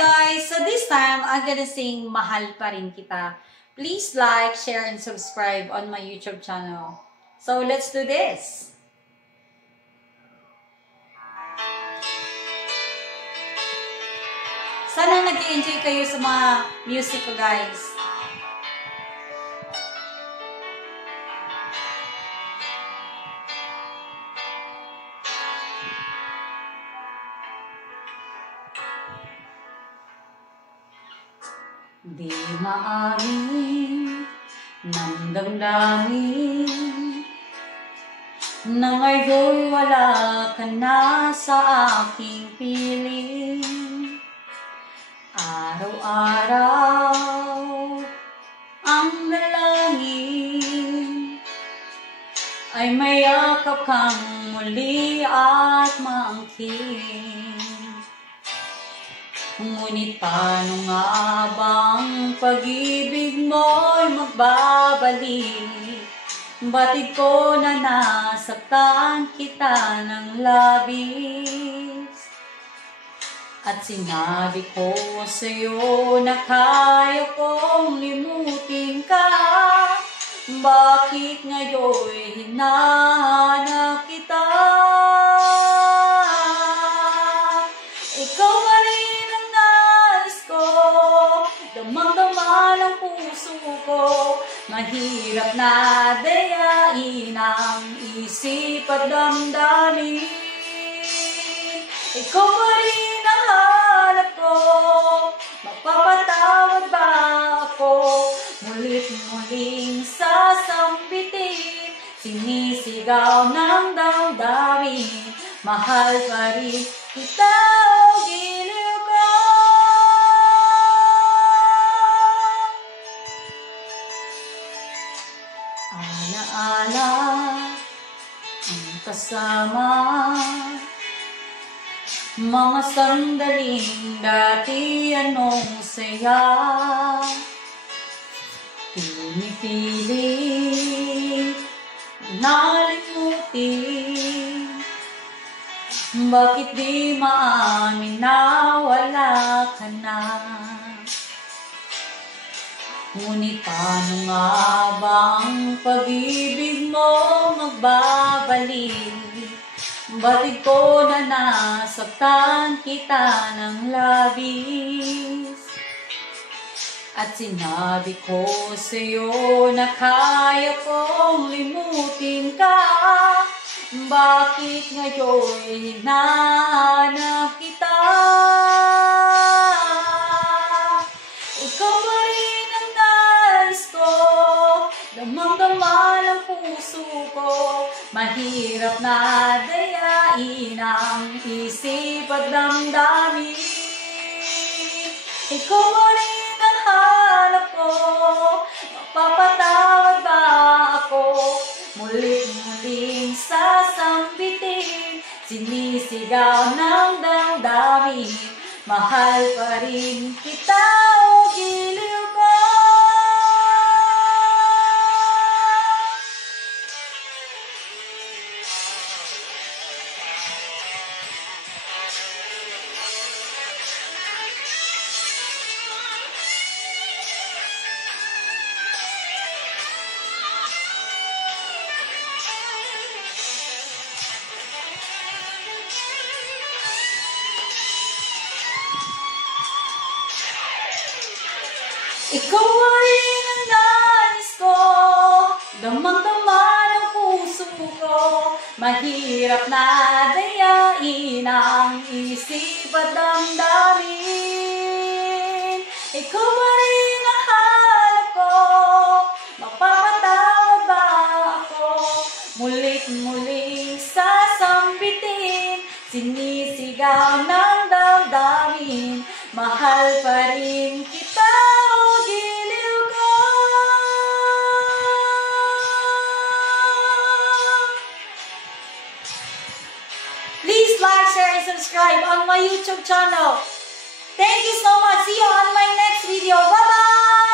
guys! So this time, I'm gonna sing Mahal Pa Rin Kita. Please like, share, and subscribe on my YouTube channel. So let's do this! Sana nag-enjoy kayo sa mga music ko, guys. Di maamin ng damdamin na ngayon'y wala ka na sa aking piling. Araw-araw ang dalangin ay mayakap kang muli at maangkin. Ngunit paano nga bang pag-ibig mo'y magbabalik? Batid ko na nasaktan kita ng labis. At sinabi ko sa'yo na kaya kong limutin ka. Bakit ngayon'y hinahanap kita? Ikaw pa rin ang nais ko, damang-dama ng puso ko. Mahirap na dayain ang isip at damdamin. Ikaw pa rin ang hanap ko, mapapatawad ba ako? Mulit-muling sasambitin, sinisigaw ng damdamin. Mahal pa rin kita o giliw ko. Alaala ang kasama, mga sandaling dati anong saya. Pinipili nalimutin, bakit di maamin na wala ka na? Ngunit paano nga bang pag-ibig mo magbabalik? Batid ko na nasaktan kita ng labis. At sinabi ko sa'yo na kaya kong limutin ka. Bakit ngayon'y hinahanap kita? Ikaw pa rin ang nais ko, damang-dama ng puso ko. Mahirap na dayain ang isip at damdamin. Ikaw pa rin ang hanap ko, mapapatawad ba ako? Mulit-muling sasambitin, sinisigaw ng damdamin. Mahal pa rin kita o giliw ko. Ikaw rin ang nais ko, damang-dama ng puso ko. Mahirap na dayain ang isip at damdamin. Ikaw pa rin ang hanap ko, mapapatawad ba ako? Mulit-muling sasambitin, sinisigaw ng damdamin. Mahal pa rin kita. Please like, share, and subscribe on my YouTube channel. Thank you so much. See you on my next video. Bye-bye!